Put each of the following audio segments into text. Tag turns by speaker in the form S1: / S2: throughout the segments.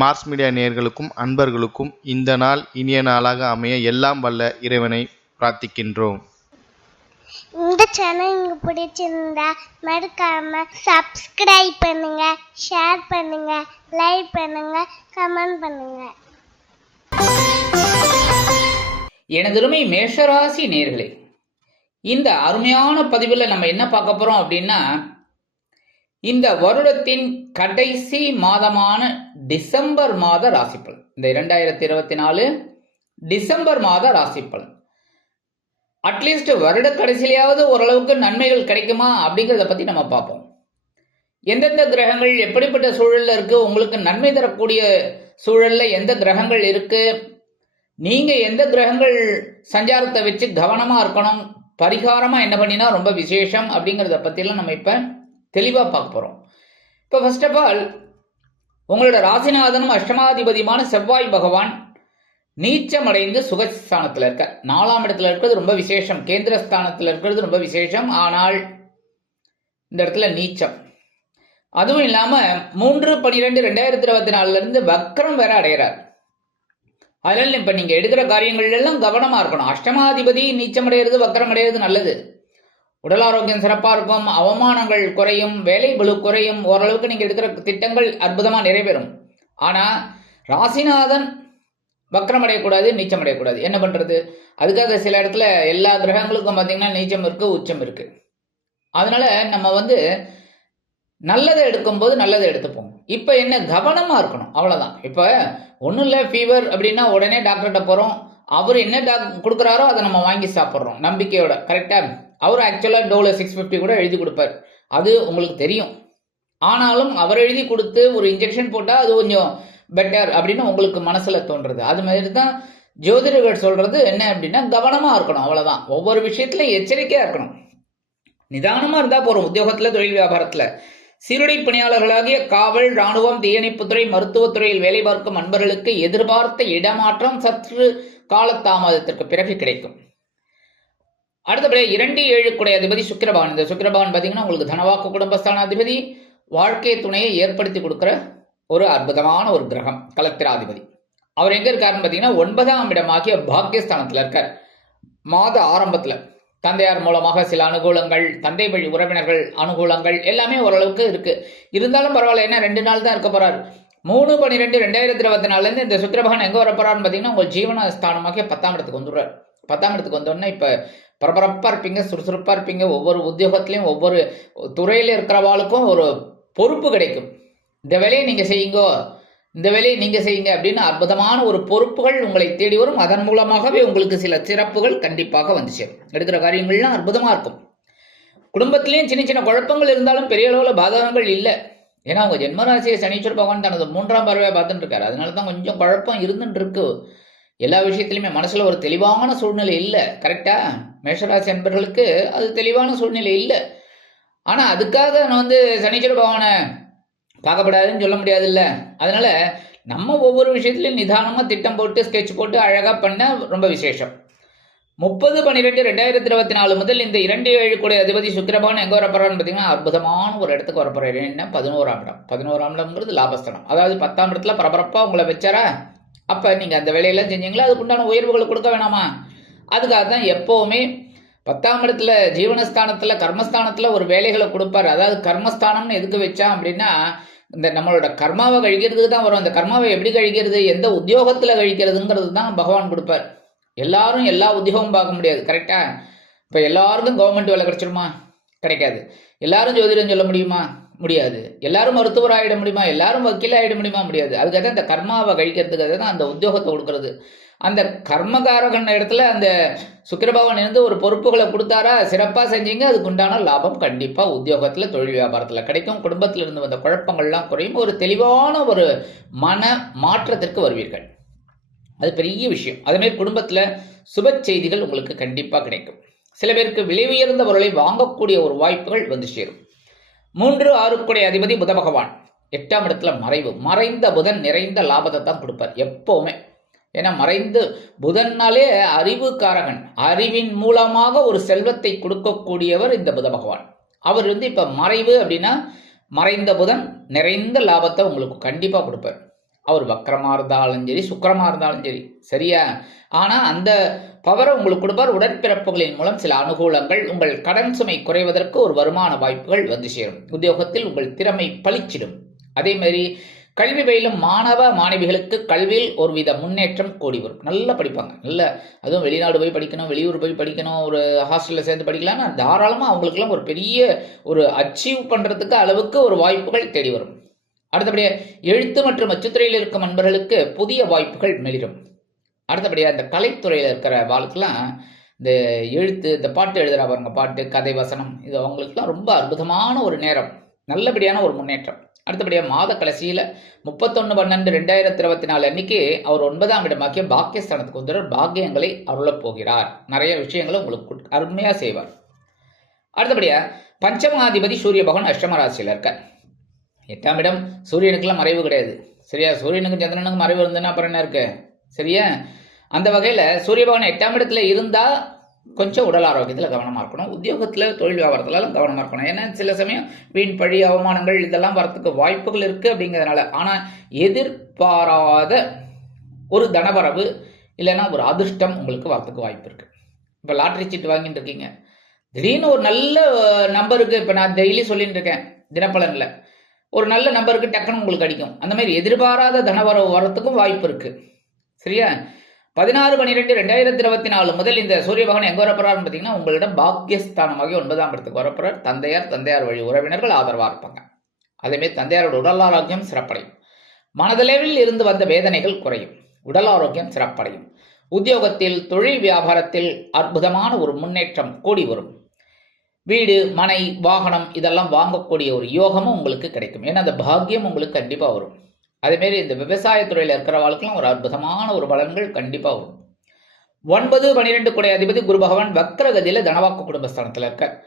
S1: Mars media நேயர்களுக்கும் அன்பர்களுக்கும் இந்த நாள் இனிய நாளாக அமைய எல்லாம் வல்ல இறைவனை பிரார்த்திக்கின்றோம்.
S2: இந்த சேனல் உங்களுக்கு பிடிச்சிருந்தா மறக்காம சப்ஸ்கிரைப் பண்ணுங்க ஷேர் பண்ணுங்க லைக் பண்ணுங்க கமெண்ட் பண்ணுங்க.
S3: எனதருமை மேஷராசி நேர்களே இந்த அருமையான பதிவில் நம்ம என்ன பார்க்க போறோம் அப்படின்னா இந்த வருடத்தின் கடைசி மாதமான டிசம்பர் மாத ராசிப்பல் இந்த இரண்டாயிரத்தி இருபத்தி நாலு டிசம்பர் மாத ராசிப்பல் அட்லீஸ்ட் வருட கடைசியிலேயாவது ஓரளவுக்கு நன்மைகள் கிடைக்குமா அப்படிங்கிறத பத்தி நம்ம பார்ப்போம். எந்தெந்த கிரகங்கள் எப்படிப்பட்ட சூழல்ல இருக்கு? உங்களுக்கு நன்மை தரக்கூடிய சூழல்ல எந்த கிரகங்கள் இருக்கு? நீங்க எந்த கிரகங்கள் சஞ்சாரத்தை வச்சு கவனமா இருக்கணும்? பரிகாரமா என்ன பண்ணினா ரொம்ப விசேஷம் அப்படிங்கிறத பற்றிலாம் நம்ம இப்போ தெளிவாக பார்க்க போகிறோம் இப்போ ஃபர்ஸ்ட் ஆஃப் ஆல் உங்களோட ராசிநாதனும் அஷ்டமாதிபதியுமான செவ்வாய் பகவான் நீச்சமடைந்து சுகஸ்தானத்தில் இருக்க நாலாம் இடத்துல இருக்கிறது ரொம்ப விசேஷம். கேந்திரஸ்தானத்தில் இருக்கிறது ரொம்ப விசேஷம். ஆனால் இந்த இடத்துல நீச்சம். அதுவும் இல்லாமல் மூன்று பனிரெண்டு ரெண்டாயிரத்தி இருபத்தி நாலுலேருந்து இருந்து வேற அடைகிறார் அதனால இப்போ நீங்கள் எடுக்கிற காரியங்கள் எல்லாம் கவனமாக இருக்கணும். அஷ்டமாதிபதி நீச்சம் அடைகிறது வக்கரம் அடைகிறது நல்லது. உடல் ஆரோக்கியம் சிறப்பாக இருக்கும் அவமானங்கள் குறையும் வேலை விழு குறையும் ஓரளவுக்கு நீங்கள் எடுக்கிற திட்டங்கள் அற்புதமாக நிறைவேறும். ஆனால் ராசிநாதன் வக்கரம் அடையக்கூடாது நீச்சம் அடையக்கூடாது என்ன பண்ணுறது அதுக்காக சில இடத்துல எல்லா கிரகங்களுக்கும் பார்த்தீங்கன்னா நீச்சம் இருக்குது உச்சம் இருக்குது அதனால் நம்ம வந்து நல்லதை எடுக்கும்போது நல்லதை எடுத்துப்போம். இப்போ என்ன கவனமாக இருக்கணும் அவ்வளோதான் இப்போ ஒன்றும் இல்லை ஃபீவர் அப்படின்னா உடனே டாக்டர்கிட்ட போகிறோம் அவர் என்ன டாக் கொடுக்குறாரோ அதை நம்ம வாங்கி சாப்பிட்றோம். நம்பிக்கையோட கரெக்டாக அவர் ஆக்சுவலாக டோலோ சிக்ஸ் ஃபிஃப்டி கூட எழுதி கொடுப்பார். அது உங்களுக்கு தெரியும். ஆனாலும் அவர் எழுதி கொடுத்து ஒரு இன்ஜெக்ஷன் போட்டால் அது கொஞ்சம் பெட்டர் அப்படின்னு உங்களுக்கு மனசில் தோன்றுறது அது மாதிரி தான் ஜோதிடர்கள் சொல்கிறது என்ன அப்படின்னா கவனமாக இருக்கணும் அவ்வளோதான் ஒவ்வொரு விஷயத்துலையும் எச்சரிக்கையாக இருக்கணும். நிதானமாக இருந்தால் போகிறோம் உத்தியோகத்தில் தொழில் வியாபாரத்தில். சீருடை பணியாளர்களாகிய காவல் ராணுவம் தீயணைப்புத்துறை மருத்துவத்துறையில் வேலை பார்க்கும் அன்பர்களுக்கு எதிர்பார்த்த இடமாற்றம் சற்று காலதாமதத்திற்கு பிறகு கிடைக்கும். அடுத்தபடியாக இரண்டு ஏழு குடை அதிபதி சுக்கிரபான். இந்த சுக்கிரபான் பார்த்தீங்கன்னா உங்களுக்கு தனவாக்கு குடும்பஸ்தானாதிபதி வாழ்க்கை துணையை ஏற்படுத்தி கொடுக்குற ஒரு அற்புதமான ஒரு கிரகம் கலத்திராதிபதி. அவர் எங்கே இருக்காருன்னு பார்த்தீங்கன்னா ஒன்பதாம் இடமாகிய பாக்கியஸ்தானத்தில் இருக்கார். மாத ஆரம்பத்தில் தந்தையார் மூலமாக சில அனுகூலங்கள் தந்தை வழி உறவினர்கள் அனுகூலங்கள் எல்லாமே ஓரளவுக்கு இருக்குது இருந்தாலும் பரவாயில்ல என்ன ரெண்டு நாள் தான் இருக்க போகிறார் மூணு பன்னிரெண்டு ரெண்டாயிரத்தி இருபத்தி நாலுலேருந்து இந்த சுக்கிரபகன் எங்கே வர பார்த்தீங்கன்னா உங்கள் ஜீவன ஸ்தானமாகிய பத்தாம் இடத்துக்கு வந்துடுறார். பத்தாம் இடத்துக்கு வந்தோடனே இப்போ பரபரப்பாக இருப்பீங்க சுறுசுறுப்பாக இருப்பீங்க. ஒவ்வொரு உத்தியோகத்துலேயும் ஒவ்வொரு துறையில் இருக்கிறவாளுக்கும் ஒரு பொறுப்பு கிடைக்கும். இந்த வேலையை நீங்கள் செய்யுங்கோ இந்த வேலையை நீங்க செய்யுங்க அப்படின்னு அற்புதமான ஒரு பொறுப்புகள் உங்களை தேடி வரும். அதன் மூலமாகவே உங்களுக்கு சில சிறப்புகள் கண்டிப்பாக வந்து சேரும். எடுக்கிற காரியங்கள்லாம் அற்புதமாக இருக்கும். குடும்பத்திலையும் சின்ன சின்ன குழப்பங்கள் இருந்தாலும் பெரிய அளவில் பாதகங்கள் இல்லை. ஏன்னா அவங்க ஜென்மராசியை சனீஸ்வர பகவான் தனது மூன்றாம் பார்வையை பார்த்துட்டு இருக்காரு. அதனால தான் கொஞ்சம் குழப்பம் இருந்துட்டு இருக்கு. எல்லா விஷயத்திலுமே மனசுல ஒரு தெளிவான சூழ்நிலை இல்லை. கரெக்டா மேஷராசி அன்பர்களுக்கு அது தெளிவான சூழ்நிலை இல்லை. ஆனா அதுக்காக நான் வந்து சனீஸ்வர பகவானை பார்க்கப்படாதுன்னு சொல்ல முடியாது இல்லை அதனால நம்ம ஒவ்வொரு விஷயத்துலையும் நிதானமாக திட்டம் போட்டு ஸ்கெட்ச் போட்டு அழகாக பண்ண ரொம்ப விசேஷம். முப்பது பன்னிரெண்டு ரெண்டாயிரத்தி இருபத்தி நாலு முதல் இந்த இரண்டு ஏழு கூட அதிபதி சுக்கிரபவன் எங்கே வரப்போறான்னு பார்த்தீங்கன்னா அற்புதமான ஒரு இடத்துக்கு வரப்போறாரு. என்ன? பதினோராம் இடம். பதினோராம் இடம்ங்கிறது லாபஸ்தனம். அதாவது பத்தாம் இடத்துல பரபரப்பாக உங்களை வச்சாரா? அப்போ நீங்கள் அந்த வேலையெல்லாம் செஞ்சீங்களா? அதுக்குண்டான உயர்வுகளை கொடுக்க வேணாமா? அதுக்காக தான் எப்போவுமே பத்தாம் இடத்துல ஜீவனஸ்தானத்தில் கர்மஸ்தானத்தில் ஒரு வேலைகளை கொடுப்பாரு. அதாவது கர்மஸ்தானம்னு எதுக்கு வச்சான் அப்படின்னா இந்த நம்மளோட கர்மாவை கழிக்கிறதுக்கு தான் வரும். அந்த கர்மாவை எப்படி கழிக்கிறது? எந்த உத்தியோகத்தில் கழிக்கிறதுங்கிறது தான் பகவான் கொடுப்பார். எல்லாரும் எல்லா உத்தியோகமும் பார்க்க முடியாது. கரெக்டாக இப்போ எல்லாருக்கும் கவர்மெண்ட் வேலை கிடைச்சிருமா? கிடைக்காது. எல்லாரும் ஜோதிடம் சொல்ல முடியுமா? முடியாது. எல்லாரும் மருத்துவர் ஆகிட முடியுமா? எல்லாரும் வக்கீல் ஆகிட முடியுமா? முடியாது. அதுக்காக தான் இந்த கர்மாவை கழிக்கிறதுக்காக தான் அந்த உத்தியோகத்தை கொடுக்கறது. அந்த கர்மகாரகன் இடத்துல அந்த சுக்கிரபவன் இருந்து ஒரு பொறுப்புகளை கொடுத்தாரா? சிறப்பாக செஞ்சீங்க. அதுக்கு உண்டான லாபம் கண்டிப்பாக உத்தியோகத்தில் தொழில் வியாபாரத்தில் கிடைக்கும். குடும்பத்தில் இருந்து வந்த குழப்பங்கள்லாம் குறையும். ஒரு தெளிவான ஒரு மன மாற்றத்திற்கு வருவீர்கள். அது பெரிய விஷயம். அதுமாரி குடும்பத்தில் சுப செய்திகள் உங்களுக்கு கண்டிப்பாக கிடைக்கும். சில பேருக்கு விலை உயர்ந்த பொருளை வாங்கக்கூடிய ஒரு வாய்ப்புகள் வந்து சேரும். மூன்று ஆறுக்குடைய அதிபதி புத பகவான். எட்டாம் இடத்துல மறைவு. மறைந்த புதன் நிறைந்த லாபத்தை தான் கொடுப்பார் எப்போவுமே. ஏன்னா மறைந்து புதன்னாலே அறிவுக்காரகன். அறிவின் மூலமாக ஒரு செல்வத்தை கொடுக்கக்கூடியவர் இந்த புத பகவான். அவர் வந்து இப்போ மறைவு அப்படின்னா மறைந்த புதன் நிறைந்த லாபத்தை உங்களுக்கு கண்டிப்பாக கொடுப்பார். அவர் வக்கரமாக இருந்தாலும் சரி சுக்கரமாக இருந்தாலும் சரி சரியா? ஆனால் அந்த பவரை உங்களுக்கு கொடுப்பார் உடற்பிறப்புகளின் மூலம் சில அனுகூலங்கள் உங்கள் கடன் சுமை குறைவதற்கு ஒரு வருமான வாய்ப்புகள் வந்து சேரும். உத்தியோகத்தில் உங்கள் திறமை பளிச்சிடும். அதே மாதிரி கல்வி பயிலும் மாணவ மாணவிகளுக்கு கல்வியில் ஒருவித முன்னேற்றம் கூடி வரும். நல்லா படிப்பாங்க. நல்ல அதுவும் வெளிநாடு போய் படிக்கணும் வெளியூர் போய் படிக்கணும் ஒரு ஹாஸ்டலில் சேர்ந்து படிக்கலாம்னா தாராளமாக அவங்களுக்குலாம் ஒரு பெரிய ஒரு அச்சீவ் பண்ணுறதுக்கு அளவுக்கு ஒரு வாய்ப்புகள் தேடி வரும். அடுத்தபடியாக எழுத்து மற்றும் அச்சுத்துறையில் இருக்கும் நண்பர்களுக்கு புதிய வாய்ப்புகள் மிளிரும் அடுத்தபடியாக இந்த கலைத்துறையில் இருக்கிற வாழ்க்கெல்லாம் இந்த எழுத்து இந்த பாட்டு எழுதுகிற பாருங்க பாட்டு கதை வசனம் இது அவங்களுக்குலாம் ரொம்ப அற்புதமான ஒரு நேரம். நல்லபடியான ஒரு முன்னேற்றம். அடுத்தபடியாக மாத கடைசியில் முப்பத்தொன்று பன்னெண்டு ரெண்டாயிரத்தி இருபத்தி நாலு அன்னைக்கு அவர் ஒன்பதாம் இடமாக்கிய பாக்கியஸ்தானத்துக்கு வந்துடுற பாக்கியங்களை அருளப் போகிறார். நிறைய விஷயங்களை உங்களுக்கு அருமையாக செய்வார். அடுத்தபடியாக பஞ்சமாதிபதி சூரிய பகவான் அஷ்டம ராசியில் இருக்கார். எட்டாம் இடம் சூரியனுக்கெல்லாம் மறைவு கிடையாது. சரியா? சூரியனுக்கும் சந்திரனுக்கும் மறைவு இருந்ததுன்னா அப்புறம் என்ன இருக்கு? சரியா? அந்த வகையில் சூரிய பகவான் எட்டாம் இடத்துல இருந்தால் கொஞ்சம் உடல் ஆரோக்கியத்தில் கவனமாக இருக்கணும். உத்தியோகத்தில் தொழில் வியாபாரத்துலலாம் கவனமாக இருக்கணும். ஏன்னா சில சமயம் வீண் பழி அவமானங்கள் இதெல்லாம் வரத்துக்கு வாய்ப்புகள் இருக்குது அப்படிங்கிறதுனால. ஆனால் எதிர்பாராத ஒரு தனவரவு இல்லைன்னா ஒரு அதிர்ஷ்டம் உங்களுக்கு வரத்துக்கு வாய்ப்பு இருக்குது இப்போ லாட்ரி சீட்டு வாங்கிட்டு இருக்கீங்க. திடீர்னு ஒரு நல்ல நம்பருக்கு இப்போ நான் டெய்லி சொல்லிட்டு இருக்கேன் தினப்பலனில். ஒரு நல்ல நம்பருக்கு டக்குன்னு உங்களுக்கு அடிக்கும். அந்த மாதிரி எதிர்பாராத தனவரவு வரத்துக்கும் வாய்ப்பு இருக்குது சரியா? பதினாறு பன்னிரெண்டு ரெண்டாயிரத்தி இருபத்தி நாலு முதல் இந்த சூரிய பகவான் எங்க வரப்போறாருன்னு பார்த்தீங்கன்னா உங்களிடம் பாக்கியஸ்தானமாகி ஒன்பதாம் இடத்துக்கு வரப்போறார். தந்தையார் தந்தையார் வழி உறவினர்கள் ஆதரவா இருப்பாங்க. அதேமாரி தந்தையாரோட உடல் ஆரோக்கியம் சிறப்படையும். மனதளவில் இருந்து வந்த வேதனைகள் குறையும். உடல் ஆரோக்கியம் சிறப்படையும். உத்தியோகத்தில் தொழில் வியாபாரத்தில் அற்புதமான ஒரு முன்னேற்றம் கூடி வரும். வீடு மனை வாகனம் இதெல்லாம் வாங்கக்கூடிய ஒரு யோகமும் உங்களுக்கு கிடைக்கும். ஏன்னா அந்த பாக்கியம் உங்களுக்கு கண்டிப்பாக வரும். அதேமாரி இந்த விவசாயத்துறையில் இருக்கிறவர்களுக்கெல்லாம் ஒரு அற்புதமான ஒரு பலன்கள் கண்டிப்பாக வரும். ஒன்பது பன்னிரெண்டு குடை அதிபதி குரு பகவான் வக்ரகதியில் தனவாக்கு குடும்பஸ்தானத்தில் இருக்க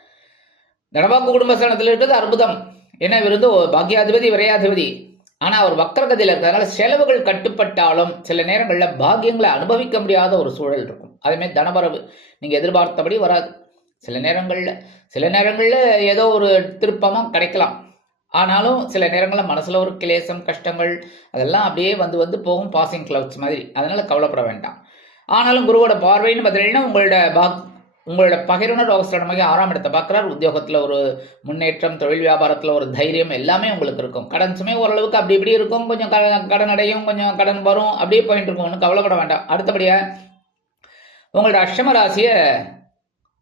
S3: தனவாக்கு குடும்பஸ்தானத்தில் இருக்கிறது அற்புதம். ஏன்னா இவர் வந்து பாக்கியாதிபதி விரையாதிபதி. ஆனால் அவர் வக்கரகதியில் இருக்கிறதுனால செலவுகள் கட்டுப்பட்டாலும் சில நேரங்களில் பாக்கியங்களை அனுபவிக்க முடியாத ஒரு சூழல் இருக்கும். அதேமாதிரி தனவரவு. நீங்கள் எதிர்பார்த்தபடி வராது. சில நேரங்களில் சில நேரங்களில் ஏதோ ஒரு திருப்பமாக கிடைக்கலாம். ஆனாலும் சில நேரங்களில் மனசில் ஒரு கிளேசம் கஷ்டங்கள் அதெல்லாம் அப்படியே வந்து வந்து போகும் பாசிங் கிளவுட்ஸ் மாதிரி. அதனால் கவலைப்பட வேண்டாம். ஆனாலும் குருவோட பார்வைன்னு பார்த்தீங்கன்னா உங்களோட பாக் உங்களோட பகிர்வுணர் அவசரமாக ஆறாம் இடத்தை பார்க்குறார். உத்தியோகத்தில் ஒரு முன்னேற்றம் தொழில் வியாபாரத்தில் ஒரு தைரியம் எல்லாமே உங்களுக்கு இருக்கும். கடன் சுமை ஓரளவுக்கு அப்படி இப்படி இருக்கும். கொஞ்சம் கடன் கடன் அடையும் கொஞ்சம் கடன் வரும் அப்படியே போயிட்டு இருக்கும். ஒன்றும் கவலைப்பட வேண்டாம். அடுத்தபடியாக உங்களோட அஷ்டம ராசியை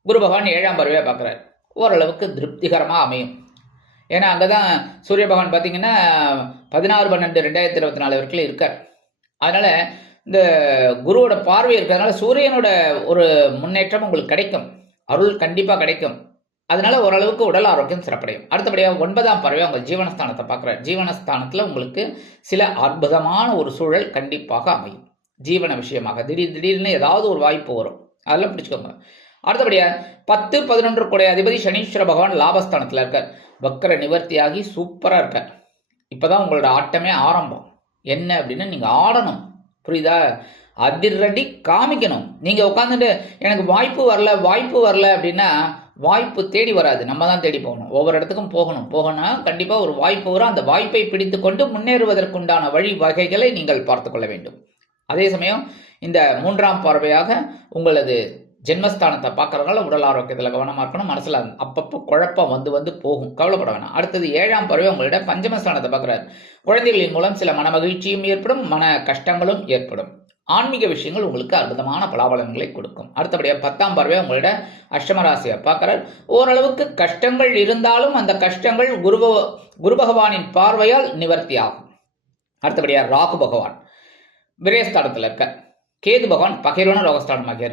S3: குரு பகவான் ஏழாம் பருவையாக பார்க்குறாரு. ஓரளவுக்கு திருப்திகரமாக அமையும். ஏன்னா அங்கே தான் சூரிய பகவான் பார்த்தீங்கன்னா பதினாறு பன்னெண்டு ரெண்டாயிரத்தி இருபத்தி நாலு வரைக்கும் இருக்கார். அதனால் இந்த குருவோட பார்வை இருக்கிறதுனால சூரியனோட ஒரு முன்னேற்றம் உங்களுக்கு கிடைக்கும். அருள் கண்டிப்பாக கிடைக்கும். அதனால ஓரளவுக்கு உடல் ஆரோக்கியம் சிறப்படையும். அடுத்தபடியாக ஒன்பதாம் பறவை உங்கள் ஜீவனஸ்தானத்தை பார்க்குறார். ஜீவனஸ்தானத்தில் உங்களுக்கு சில அற்புதமான ஒரு சூழல் கண்டிப்பாக அமையும். ஜீவன விஷயமாக திடீர் திடீர்னு ஏதாவது ஒரு வாய்ப்பு வரும். அதெல்லாம் பிடிச்சிக்கோங்க. அடுத்தபடியாக பத்து பதினொன்று கூடிய அதிபதி சனீஸ்வர பகவான் லாபஸ்தானத்தில் இருக்கார். வக்கர நிவர்த்தியாகி சூப்பராக இருக்கார். இப்போதான் உங்களோட ஆட்டமே ஆரம்பம். என்ன அப்படின்னு நீங்கள் ஆடணும். புரியுதா? அதிரடி காமிக்கணும். நீங்கள் உட்காந்துட்டு எனக்கு வாய்ப்பு வரல வாய்ப்பு வரல அப்படின்னா வாய்ப்பு தேடி வராது. நம்ம தான் தேடி போகணும். ஒவ்வொரு இடத்துக்கும் போகணும். போகணும் கண்டிப்பாக ஒரு வாய்ப்பு வரும். அந்த வாய்ப்பை பிடித்து கொண்டு முன்னேறுவதற்குண்டான வழி வகைகளை நீங்கள் பார்த்து கொள்ள வேண்டும். அதே சமயம் இந்த மூன்றாம் பார்வையாக உங்களது ஜென்மஸ்தானத்தை பார்க்குறதுனால உடல் ஆரோக்கியத்தில் கவனமாக இருக்கணும். மனசில் அப்பப்போ குழப்பம் வந்து வந்து போகும். கவலைப்பட வேணாம். அடுத்தது ஏழாம் பறவை உங்களிட பஞ்சமஸ்தானத்தை பார்க்குறாரு. குழந்தைகளின் மூலம் சில மன மகிழ்ச்சியும் ஏற்படும் மன கஷ்டங்களும் ஏற்படும். ஆன்மீக விஷயங்கள் உங்களுக்கு அற்புதமான பலாபலன்களை கொடுக்கும். அடுத்தபடியாக பத்தாம் பறவை உங்களிட அஷ்டமராசியை பார்க்குறார். ஓரளவுக்கு கஷ்டங்கள் இருந்தாலும் அந்த கஷ்டங்கள் குரு குரு பகவானின் பார்வையால் நிவர்த்தி ஆகும். அடுத்தபடியாக ராகு பகவான் விரயஸ்தானத்தில் இருக்க. கேது பகவான் பகைரோன ரோகஸ்தானமாக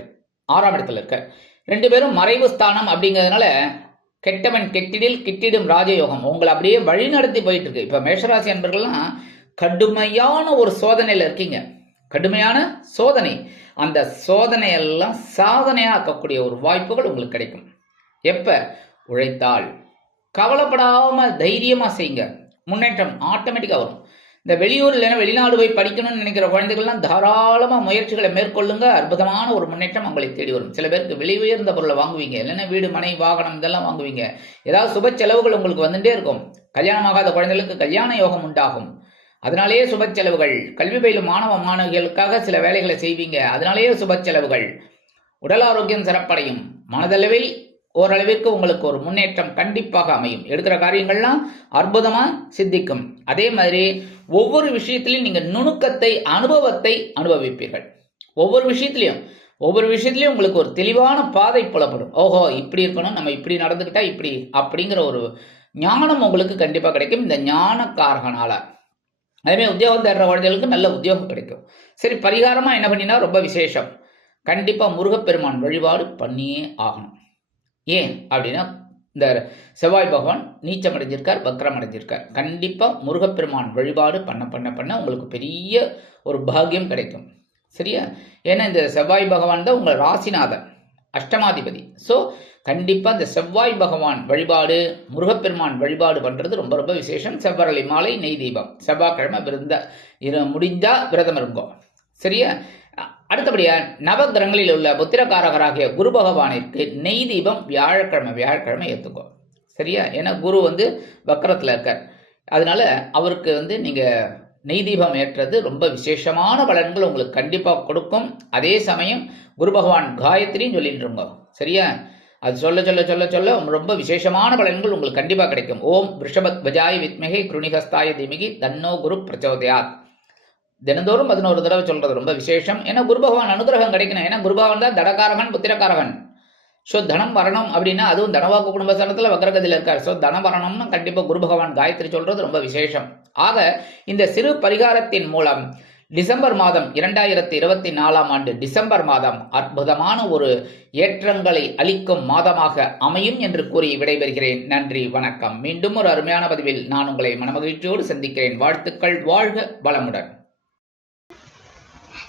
S3: ஆறாம் இடத்துல இருக்க. ரெண்டு பேரும் மறைவு ஸ்தானம் அப்படிங்கிறதுனால கெட்டவன் கெட்டிடில் கிட்டிடும் ராஜயோகம். உங்களை அப்படியே வழி நடத்தி போயிட்டு இருக்கு. இப்போ மேஷராசி அன்பர்கள்லாம் கடுமையான ஒரு சோதனையில் இருக்கீங்க. கடுமையான சோதனை. அந்த சோதனையெல்லாம் சாதனையாக்கக்கூடிய ஒரு வாய்ப்புகள் உங்களுக்கு கிடைக்கும். எப்போ? உழைத்தால். கவலைப்படாமல் தைரியமாக செய்யுங்க. முன்னேற்றம் ஆட்டோமேட்டிக்காக வரும். இந்த வெளியூர் இல்லைன்னா வெளிநாடு போய் படிக்கணும்னு நினைக்கிற குழந்தைகள்லாம் தாராளமாக முயற்சிகளை மேற்கொள்ளுங்க. அற்புதமான ஒரு முன்னேற்றம் உங்களை தேடி வரும். சில பேருக்கு விலை உயர்ந்த பொருளை வாங்குவீங்க. இல்லைன்னா வீடு மனை வாகனம் இதெல்லாம் வாங்குவீங்க. ஏதாவது சுப செலவுகள் உங்களுக்கு வந்துட்டே இருக்கும். கல்யாணமாகாத குழந்தைகளுக்கு கல்யாண யோகம் உண்டாகும். அதனாலேயே சுப செலவுகள். கல்வி பயிலும் மாணவ மாணவிகளுக்காக சில வேலைகளை செய்வீங்க. அதனாலேயே சுப செலவுகள். உடல் ஆரோக்கியம் சிறப்படையும். மனதளவில் ஓரளவிற்கு உங்களுக்கு ஒரு முன்னேற்றம் கண்டிப்பாக அமையும். எடுக்கிற காரியங்கள்லாம் அற்புதமாக சித்திக்கும். அதே மாதிரி ஒவ்வொரு விஷயத்திலையும் நீங்கள் நுணுக்கத்தை அனுபவத்தை அனுபவிப்பீர்கள். ஒவ்வொரு விஷயத்திலையும். ஒவ்வொரு விஷயத்திலையும் உங்களுக்கு ஒரு தெளிவான பாதை புலப்படும். ஓஹோ இப்படி இருக்கணும் நம்ம இப்படி நடந்துக்கிட்டா இப்படி அப்படிங்கிற ஒரு ஞானம் உங்களுக்கு கண்டிப்பாக கிடைக்கும். இந்த ஞானக்காரகனால. அதேமாதிரி உத்தியோகம் தேடுற குழந்தைகளுக்கு நல்ல உத்தியோகம் கிடைக்கும். சரி பரிகாரமாக என்ன பண்ணினா ரொம்ப விசேஷம். கண்டிப்பாக முருகப்பெருமான் வழிபாடு பண்ணியே ஆகணும். ஏன் அப்படின்னா இந்த செவ்வாய் பகவான் நீச்சம் அடைஞ்சிருக்கார் வக்ரம் அடைஞ்சிருக்கார் கண்டிப்பாக முருகப்பெருமான் வழிபாடு பண்ண பண்ண பண்ண உங்களுக்கு பெரிய ஒரு பாக்கியம் கிடைக்கும். சரியா? ஏன்னா இந்த செவ்வாய் பகவான் தான் உங்கள் ராசிநாதன் அஷ்டமாதிபதி. ஸோ கண்டிப்பாக இந்த செவ்வாய் பகவான் வழிபாடு முருகப்பெருமான் வழிபாடு பண்ணுறது ரொம்ப ரொம்ப விசேஷம். செவ்வரளி மாலை நெய் தீபம். செவ்வாய்க்கிழமை விருந்த இரு முடிந்தா விரதம் இருக்கும் சரியா? அடுத்தபடியாக நவகிரகங்களில் உள்ள புத்திரகாரகராகிய குரு பகவானிற்கு நெய் தீபம் வியாழக்கிழமை வியாழக்கிழமை ஏற்றுக்கோ சரியா? ஏன்னா குரு வந்து வக்கரத்தில் இருக்கார். அதனால அவருக்கு வந்து நீங்கள் நெய் தீபம் ஏற்றது ரொம்ப விசேஷமான பலன்கள் உங்களுக்கு கண்டிப்பாக கொடுக்கும். அதே சமயம் குரு பகவான் காயத்ரின்னு சொல்லிட்டுருங்க சரியா? அது சொல்ல சொல்ல சொல்ல சொல்ல ரொம்ப விசேஷமான பலன்கள் உங்களுக்கு கண்டிப்பாக கிடைக்கும். ஓம் ரிஷபத் பஜாய் வித்மகே கிருணிகஸ்தாய திமிகி தன்னோ குரு பிரச்சோதயாத். தினந்தோறும் பதினோரு தடவை சொல்றது ரொம்ப விசேஷம். ஏன்னா குரு பகவான் அனுகிரகம் கிடைக்கணும். ஏன்னா குரு பகவான் தான் தடகாரகன் புத்திரகாரகன். ஸோ தனம் வரணும் அப்படின்னா அதுவும் தனவாக்கு குடும்பஸ்தானத்தில் வக்ரகதியில் இருக்கார். ஸோ தனம் வரணும்னு கண்டிப்பாக குரு பகவான் காயத்ரி சொல்றது ரொம்ப விசேஷம். ஆக இந்த சிறு பரிகாரத்தின் மூலம் டிசம்பர் மாதம் இரண்டாயிரத்தி இருபத்தி நாலாம் ஆண்டு டிசம்பர் மாதம் அற்புதமான ஒரு ஏற்றங்களை அளிக்கும் மாதமாக அமையும் என்று கூறி விடைபெறுகிறேன். நன்றி வணக்கம். மீண்டும் ஒரு அருமையான பதிவில் நான் உங்களை மனமகிழ்ச்சியோடு சந்திக்கிறேன். வாழ்த்துக்கள் வாழ்க வளமுடன்.